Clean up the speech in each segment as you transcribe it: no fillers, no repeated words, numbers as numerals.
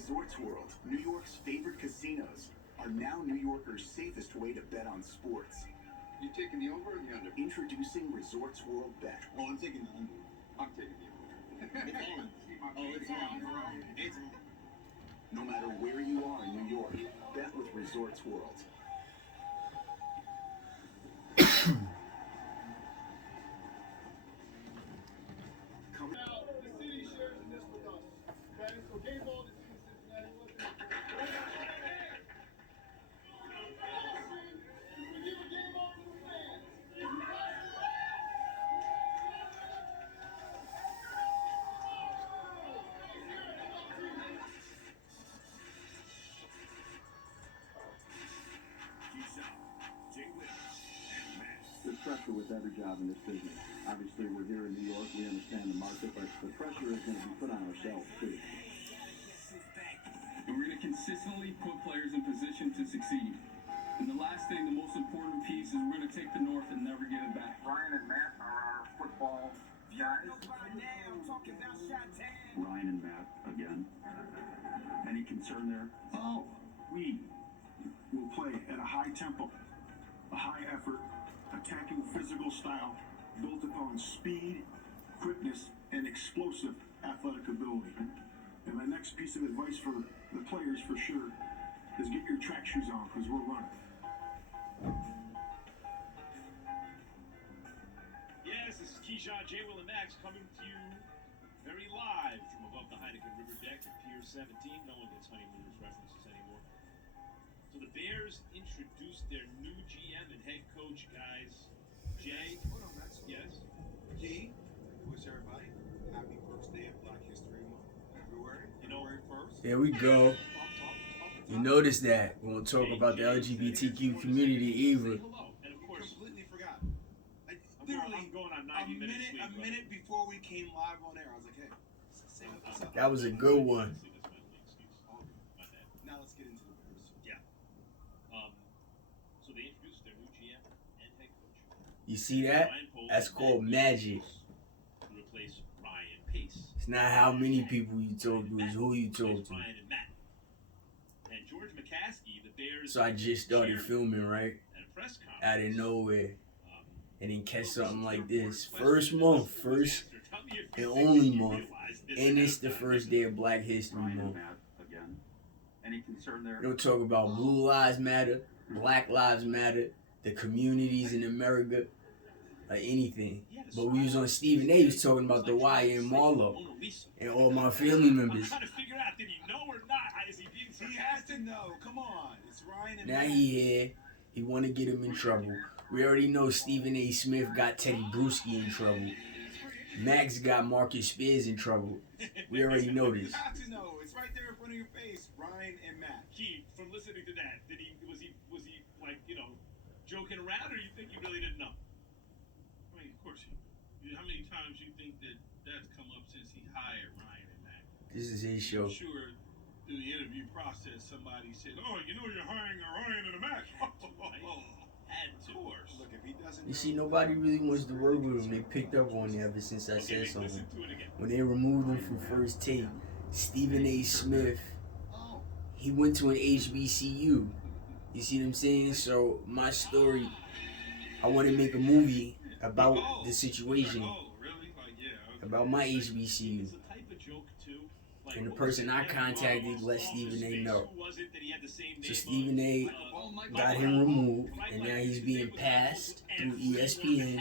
Resorts World, New York's favorite casinos, are now New Yorkers' safest way to bet on sports. You taking the over or the under? Introducing Resorts World Bet. Oh, I'm taking the under. I'm taking the over. It's on. Oh, it's on. It's on. No matter where you are in New York, bet with Resorts World. Now, the city shares in this with us. Okay? So game ball is in Cincinnati. We give a game ball to the fans. There's pressure with every job in this business. Obviously, we're here in New York. We understand the market, but the pressure is going to be put on ourselves, too. And we're going to consistently put players in position to succeed. And the last thing, the most important piece, is we're going to take the North and never give it back. Ryan and Matt are our football guys. Ryan and Matt, again. Any concern there? Oh, We will play at a high tempo, a high effort, attacking physical style built upon speed, quickness, and explosive athletic ability. And my next piece of advice for the players, for sure, is get your track shoes on, because we're running. Yes, this is Keyshawn, J. Will, and Max coming to you very live from above the Heineken River deck at Pier 17. No one gets honeymooners references anymore. So the Bears introduced their new GM and head coach, guys. Jay. hold on, Max. Yes. G, wish everybody happy birthday of Black History Month. February 1st. There we go. You notice that when we talk about the LGBTQ community either. Hello. And of course, Completely forgot. I'm going on 90 minutes sleep. A minute before we came live on air, I was like, hey, say what's up. That was a good one. Now let's get into the Bears. Yeah. So they introduced their new GM and head coach. You see that? That's called magic. To replace Ryan Pace. It's not how many people you talk to, it's who you talk to. Ryan and Matt. And George McCaskey, the Bears. So I just started filming, right? At a press conference. Out of nowhere. And then catch something like this. First month, first and only month. And it's the first day of Black History Ryan and Month. Matt, again. Any concern there? We don't talk about Blue Lives Matter, Black Lives Matter, the communities in America, or anything. But we was on Stephen A. He was talking about the Wire and Marlo and all my family members. I'm trying to figure out, did he know or not? Is he being He has to know. Come on. It's Ryan and Now Matt. he here. He want to get him in trouble. We already know Stephen A. Smith got Teddy Bruschi in trouble. Max got Marcus Spears in trouble. We already know this. You have to know. It's right there in front of your face. Ryan and Matt. Keith, from listening to that, was he like, joking around, or you think he really didn't know? I mean, of course how many times you think that's come up since he hired Ryan and Matt? This is his show. I'm sure through the interview process, somebody said, "Oh, you're hiring a Ryan and a Matt." Of course. Look, if he doesn't You know, see, nobody really wants to work with him. They picked up on it ever since I Okay, said listen something. to it again. When they removed him from First Take, Stephen A. Smith, oh, he went to an HBCU. You see what I'm saying? So my story, I want to make a movie about the situation, Oh, really? Like, yeah. Okay. about my HBCU. It's a type of joke, too. Like, And the what was person it? I contacted let Stephen A. know. Who was it that he had the same So name Stephen of? A. got him removed, and now he's being passed through ESPN,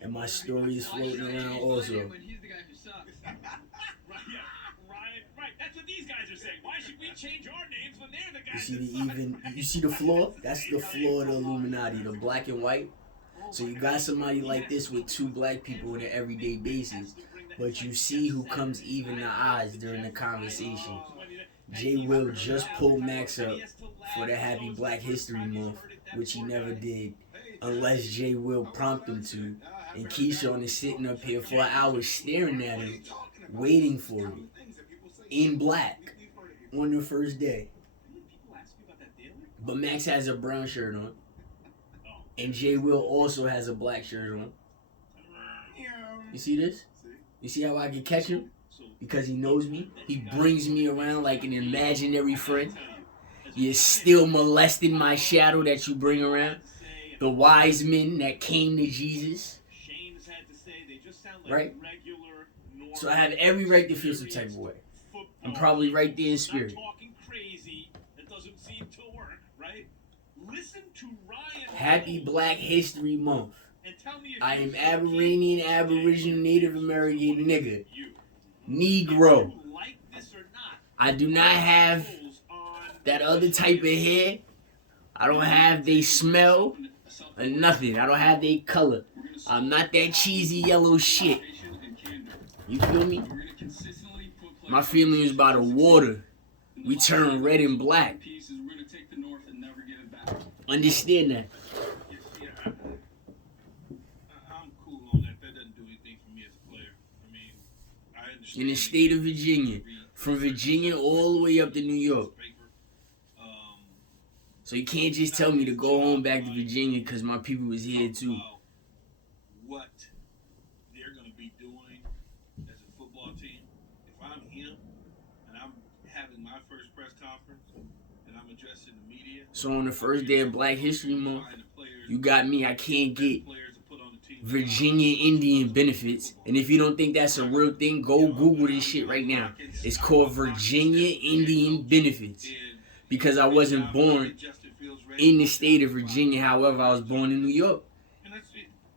and my story is floating around also. Right, yeah. Right. That's what these guys are saying. Why should we change our names when they're the You guys see that you see the floor? That's the floor of the Illuminati, the black and white. So you got somebody like this with two black people on an everyday basis, but you see who comes even the odds during the conversation. Jay Will just pulled Max up for the Happy Black History Month, which he never did, unless Jay Will prompt him to. And Keyshawn is sitting up here for hours staring at him, waiting for him, in black, on the first day. But Max has a brown shirt on, and Jay Will also has a black shirt on. You see this? You see how I can catch him? because he knows me. He brings me around like an imaginary friend. You're still molesting my shadow that you bring around. The wise men that came to Jesus. Right? So I have every right to feel some type of way. I'm probably right there in spirit. Happy Black History Month. I am Aberranian, Aboriginal, Native American nigga. Negro. I do not have that other type of hair. I don't have they smell or nothing. I don't have they color. I'm not that cheesy yellow shit. You feel me? My feeling is by the water. We turn red and black. Understand that. I'm cool on that. That doesn't do anything for me as a player. I mean, I understand. In the state of Virginia. From Virginia all the way up to New York. So you can't just tell me to go home back to Virginia because my people was here too. What they're going to be doing as a football team. If I'm him and I'm having my first press conference and I'm addressing the media. So on the first day of Black History Month, you got me. I can't get Virginia Indian benefits. And if you don't think that's a real thing, go Google this shit right now. It's called Virginia Indian benefits. Because I wasn't born in the state of Virginia, however, I was born in New York.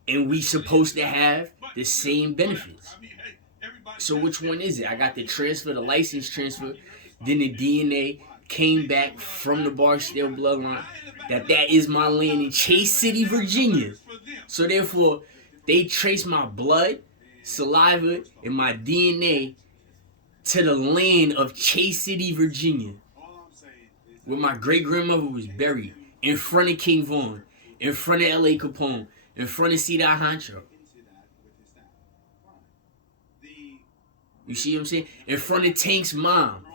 And we supposed to have the same benefits. So which one is it? I got the transfer, the license transfer, then the DNA came back from the Barksdale bloodline. That is my land in Chase City, Virginia. So therefore, they trace my blood, saliva, and my DNA to the land of Chase City, Virginia, where my great-grandmother was buried, in front of King Vaughn, in front of L.A. Capone, in front of C.Dot Honcho. You see what I'm saying? In front of Tank's mom.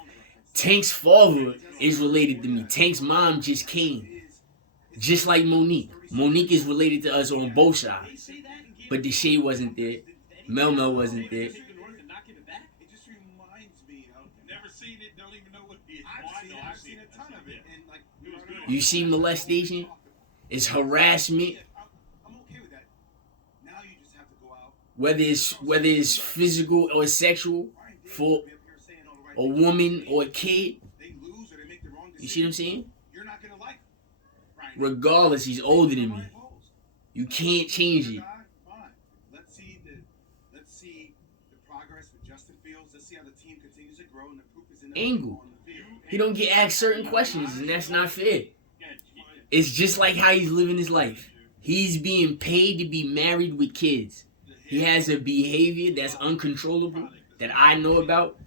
Tank's father is related to me. Tank's mom just came. Just like Monique. Monique is related to us on both sides. But Deshae wasn't there. Mel wasn't there. You see molestation? It's harassment. Whether it's physical or sexual for a woman or a kid. You see what I'm saying? Regardless, he's older than me. You can't change it. Let's see the progress with Justin Fields. Let's see how the team continues to grow and the proof is in the Angle. He don't get asked certain questions, and that's not fair. It's just like how he's living his life. He's being paid to be married with kids. He has a behavior that's uncontrollable, that I know about,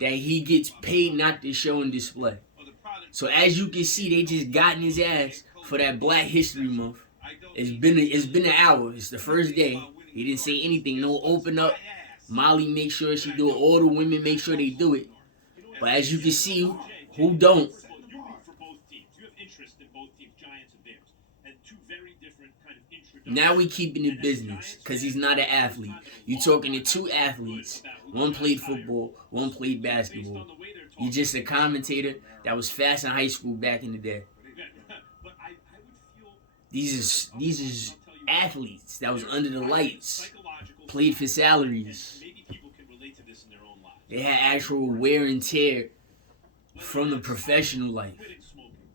that he gets paid not to show and display. So as you can see, they just got in his ass for that Black History Month. It's been an hour. It's the first day. He didn't say anything. No open up. Molly make sure she do it. All the women make sure they do it. But as you can see, who don't? Now we keeping it business because he's not an athlete. You're talking to two athletes. One played football, one played basketball. You're just a commentator that was fast in high school back in the day. These is athletes that was under the lights, played for salaries. They had actual wear and tear from the professional life.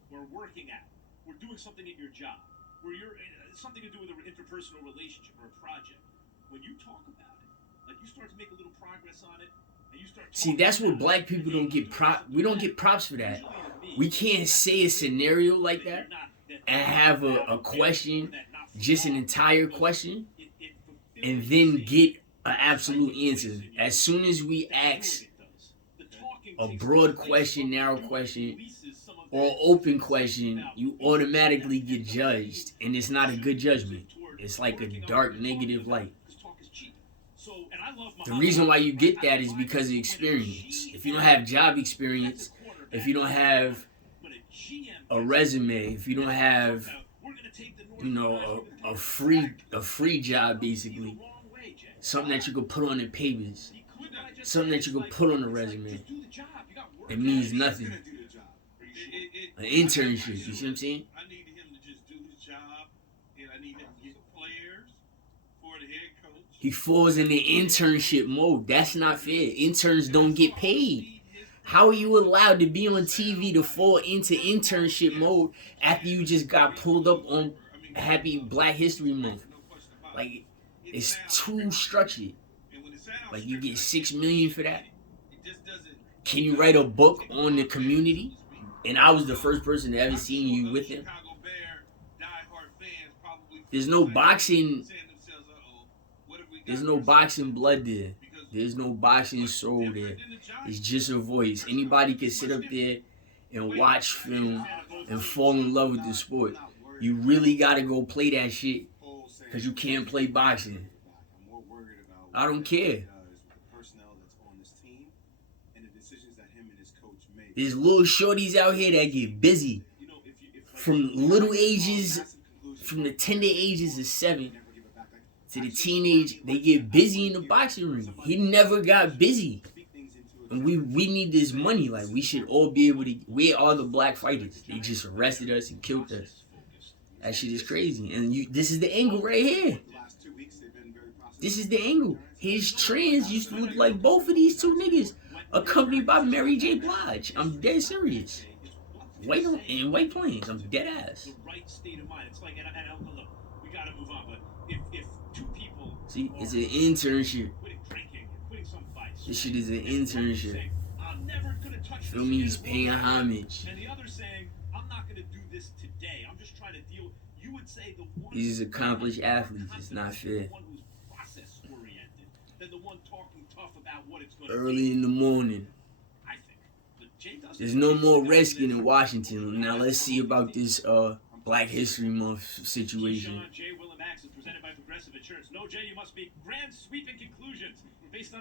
We're working out. We're doing something at your job. Where you're something to do with an interpersonal relationship or a project. When you talk about it, like you start to make a little progress on it, and you start. See, that's what black people don't get we don't get props for that. We can't say a scenario like that and have a question, just an entire question, and then get an absolute answer. As soon as we ask a broad question, narrow question, or open question, you automatically get judged, and it's not a good judgment. It's like a dark negative light. The reason why you get that is because of experience. If you don't have job experience, if you don't have a resume, if you don't have, a free job, basically, something that you could put on the papers, something that you can put on a resume. Just do the job. You got work. It means He's nothing. gonna do the job. An internship, you see what I'm saying? I need him to just do his job, and I need him to get players for the head coach. He falls in the internship mode. That's not fair. Interns don't get paid. How are you allowed to be on TV to fall into internship mode after you just got pulled up on Happy Black History Month? Like, it's too structured. Like, you get $6 million for that. Can you write a book on the community? And I was the first person to ever seen you with him. There's no boxing. There's no boxing blood there. There's no boxing soul there. It's just a voice. Anybody can sit up there and watch film and fall in love with the sport. You really gotta go play that shit because you can't play boxing. I don't care. There's little shorties out here that get busy from little ages, from the tender ages of 7 to the teenage. They get busy in the boxing ring. He never got busy. And we need this money. Like, we should all be able to. We are the black fighters. They just arrested us and killed us. That shit is crazy. And this is the angle right here. This is the angle. His trans used to look like both of these two niggas, accompanied by Mary J. Blige. I'm dead serious. White plains. I'm dead ass. The right state of mind. It's like, and look, we gotta move on. But if two people, see, it's an internship. quitting drinking, quitting some fights, This shit is an internship. saying, I'm never gonna touch Feel this me? again He's as paying long as I live. homage. And the other saying, I'm not gonna do this today. I'm just trying to deal. You would say the one. These accomplished athletes. It's not fair. The one who's process oriented than the one talking tough about what it's gonna Early be. in the morning. I think. But Jay doesn't. There's no more Redskin in Washington. Now let's see about this Black History Month situation. Keyshawn J. Willemax is presented by Progressive Insurance. No, Jay, you must make grand sweeping conclusions based on